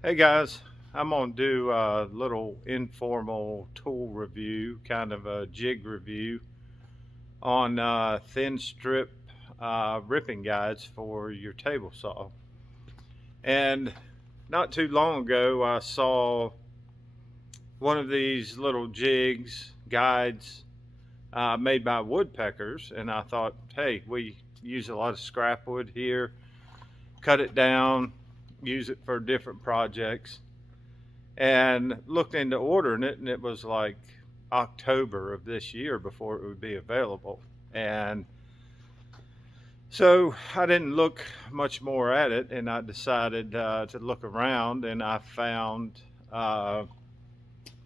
Hey guys, I'm gonna do a little informal tool review, kind of a jig review on thin strip ripping guides for your table saw. And not too long ago, I saw one of these little jigs guides made by woodpeckers, and I thought, hey, we use a lot of scrap wood here, cut it down, use it for different projects, and looked into ordering it, and it was like October of this year before it would be available. And so I didn't look much more at it, and I decided to look around, and I found uh,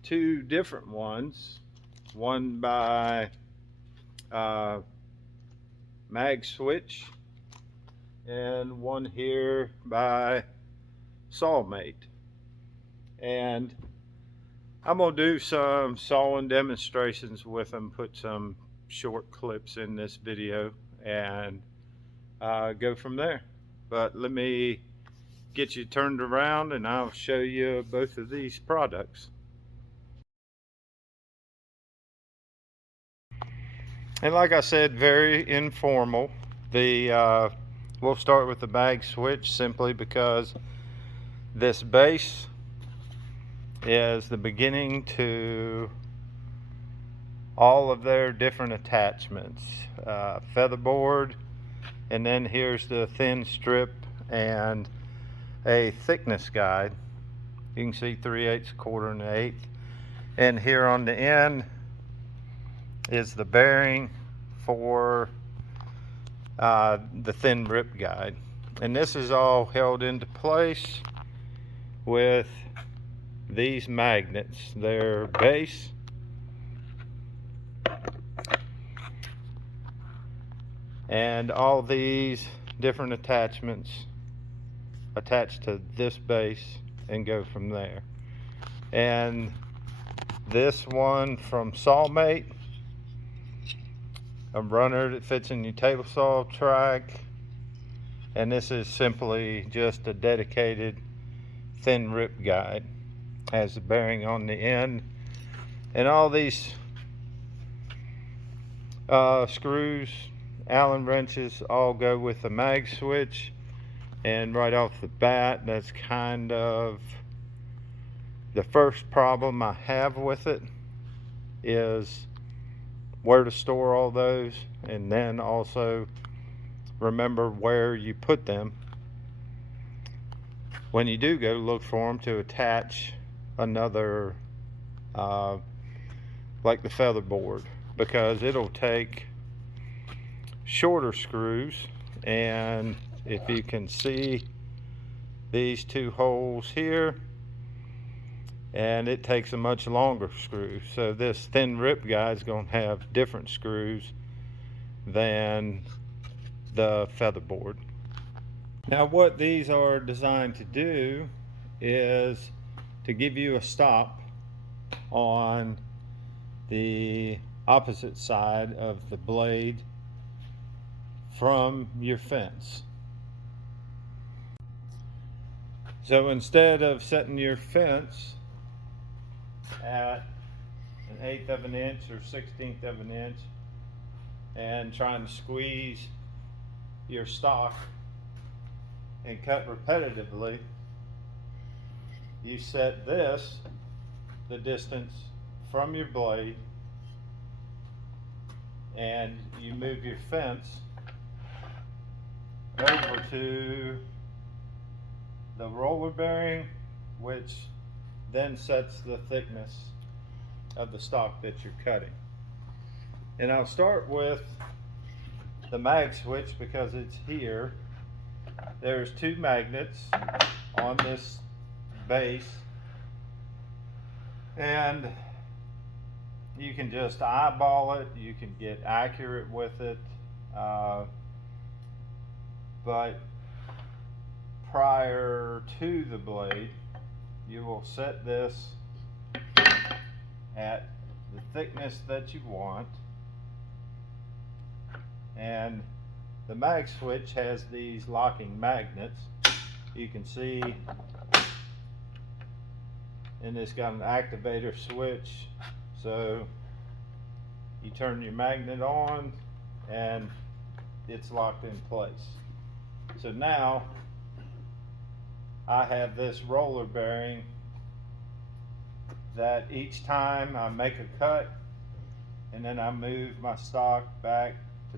two different ones, one by uh, Magswitch and one here by Saw Mate. And I'm gonna do some sawing demonstrations with them, put some short clips in this video, and go from there. But let me get you turned around and I'll show you both of these products. And like I said, very informal. We'll start with the Magswitch simply because this base is the beginning to all of their different attachments, featherboard, and then here's the thin strip and a thickness guide. You can see 3/8, quarter, and 1/8. And here on the end is the bearing for the thin rip guide. And this is all held into place with these magnets. They're base and all these different attachments attached to this base and go from there. And this one from Saw Mate, a runner that fits in your table saw track, and this is simply just a dedicated thin rip guide. Has the bearing on the end, and all these screws, Allen wrenches, all go with the Magswitch. And right off the bat, that's kind of the first problem I have with it, is where to store all those, and then also remember where you put them when you do go look for them to attach another like the featherboard, because it'll take shorter screws. And if you can see these two holes here, and it takes a much longer screw. So this thin rip guide is going to have different screws than the featherboard. Now what these are designed to do is to give you a stop on the opposite side of the blade from your fence. So instead of setting your fence at 1/8 of an inch or 1/16 of an inch and trying to squeeze your stock and cut repetitively, you set this the distance from your blade, and you move your fence over to the roller bearing, which then sets the thickness of the stock that you're cutting. And I'll start with the Magswitch because it's here. There's two magnets on this base, and you can just eyeball it, you can get accurate with it, but prior to the blade, you will set this at the thickness that you want. And the Magswitch has these locking magnets. You can see and it's got an activator switch, so you turn your magnet on and it's locked in place. So now I have this roller bearing that each time I make a cut and then I move my stock back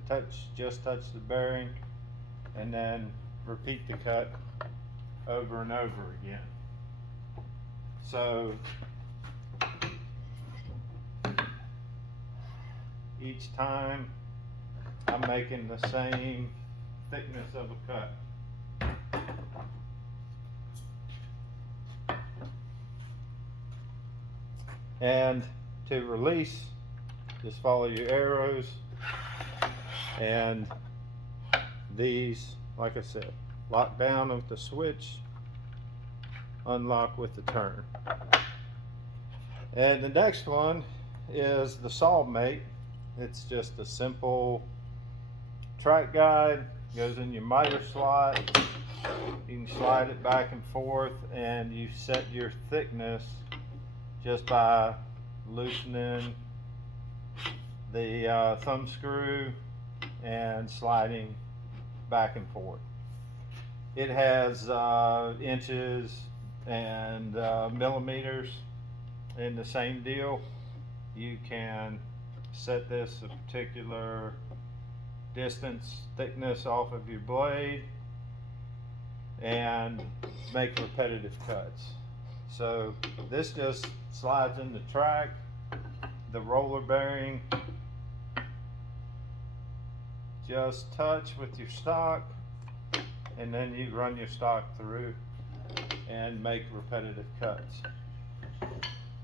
to just touch the bearing, and then repeat the cut over and over again. So each time I'm making the same thickness of a cut. And to release, just follow your arrows, and these, like I said, lock down with the switch, unlock with the turn. And the next one is the Saw Mate. It's just a simple track guide, goes in your miter slot. You can slide it back and forth, and you set your thickness just by loosening the thumb screw and sliding back and forth. It has inches and millimeters in the same deal. You can set this a particular distance, thickness off of your blade, and make repetitive cuts. So this just slides in the track, the roller bearing, just touch with your stock, and then you run your stock through and make repetitive cuts.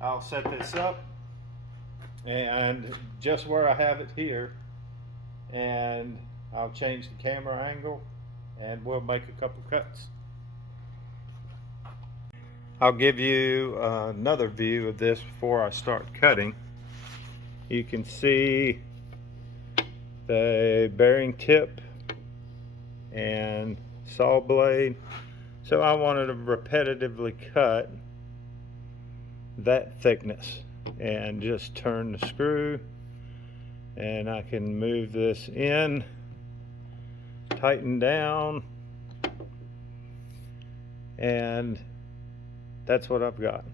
I'll set this up, and just where I have it here, and I'll change the camera angle and we'll make a couple cuts. I'll give you another view of this before I start cutting. You can see the bearing tip and saw blade. So I wanted to repetitively cut that thickness, and just turn the screw, and I can move this in, tighten down, and that's what I've got.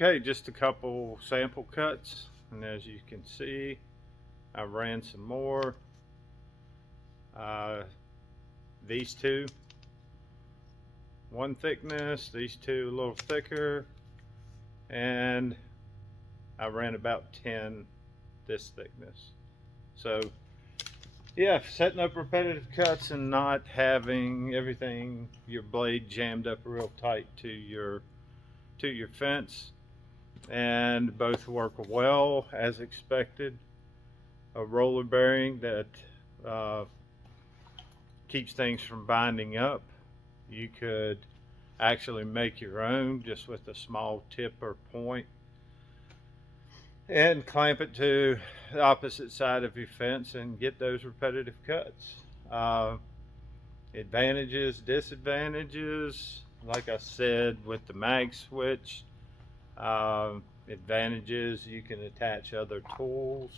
Okay, just a couple sample cuts, and as you can see, I ran some more. These two one thickness, these two a little thicker, and I ran about 10 this thickness. So yeah, setting up repetitive cuts and not having everything, your blade jammed up real tight to your fence, and both work well as expected. A roller bearing that keeps things from binding up. You could actually make your own just with a small tip or point and clamp it to the opposite side of your fence and get those repetitive cuts. Advantages, disadvantages, like I said with the Magswitch, advantages, you can attach other tools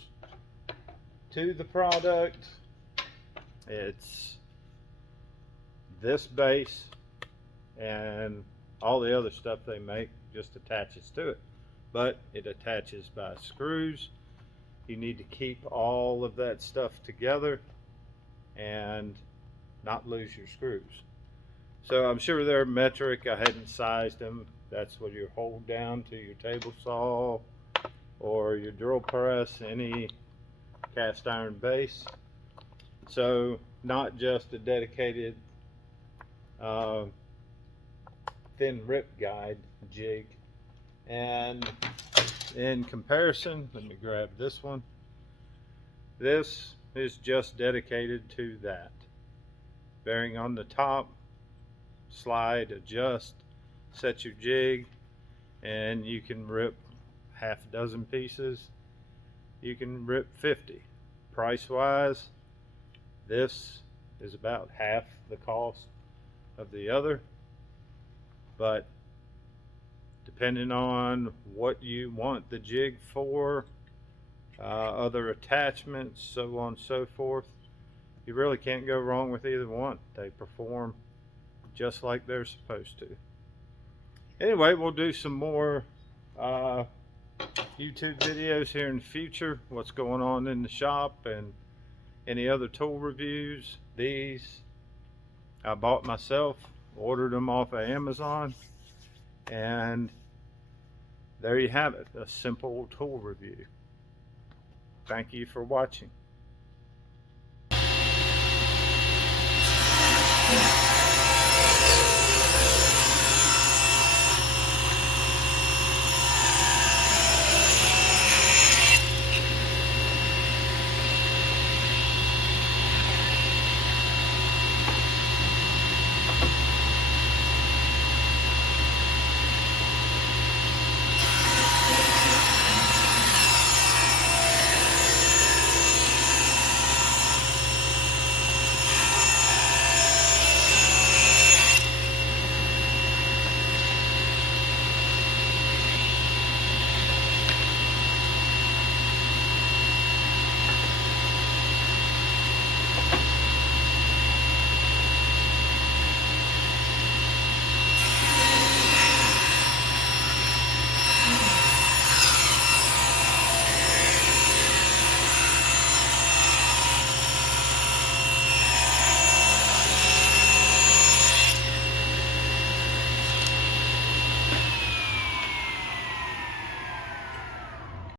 to the product. It's this base and all the other stuff they make just attaches to it, but it attaches by screws. You need to keep all of that stuff together and not lose your screws. So I'm sure they're metric. I hadn't sized them. That's what you hold down to your table saw or your drill press, any cast iron base. So not just a dedicated thin rip guide jig. And in comparison, let me grab this one. This is just dedicated to that. Bearing on the top, slide, adjust, set your jig, and you can rip half a dozen pieces. You can rip 50. Price wise, this is about half the cost of the other, but depending on what you want the jig for, other attachments, so on and so forth, you really can't go wrong with either one. They perform just like they're supposed to. Anyway, we'll do some more YouTube videos here in the future, what's going on in the shop and any other tool reviews. These I bought myself, ordered them off of Amazon, and there you have it, a simple tool review. Thank you for watching.